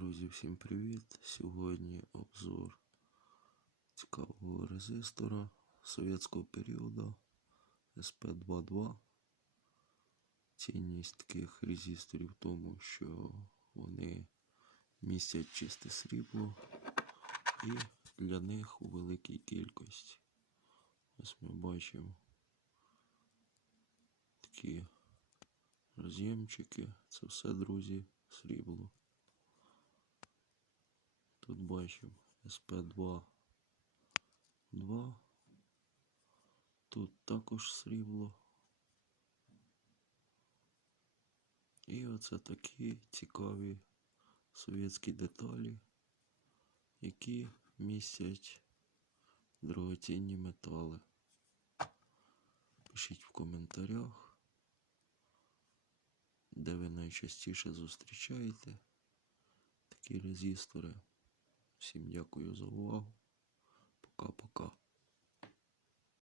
Друзі, всім привіт! Сьогодні обзор цікавого резистора совєтського періоду SP22. Цінність таких резисторів в тому, що вони містять чисте срібло і для них у великій кількості. Ось ми бачимо такі роз'ємчики. Це все, друзі, срібло. Тут бачимо SP2 2. Тут також срібло. І оце такі цікаві совєтські деталі, які містять дорогоцінні метали. Пишіть в коментарях, де ви найчастіше зустрічаєте такі резистори. Всім дякую за увагу. Пока-пока.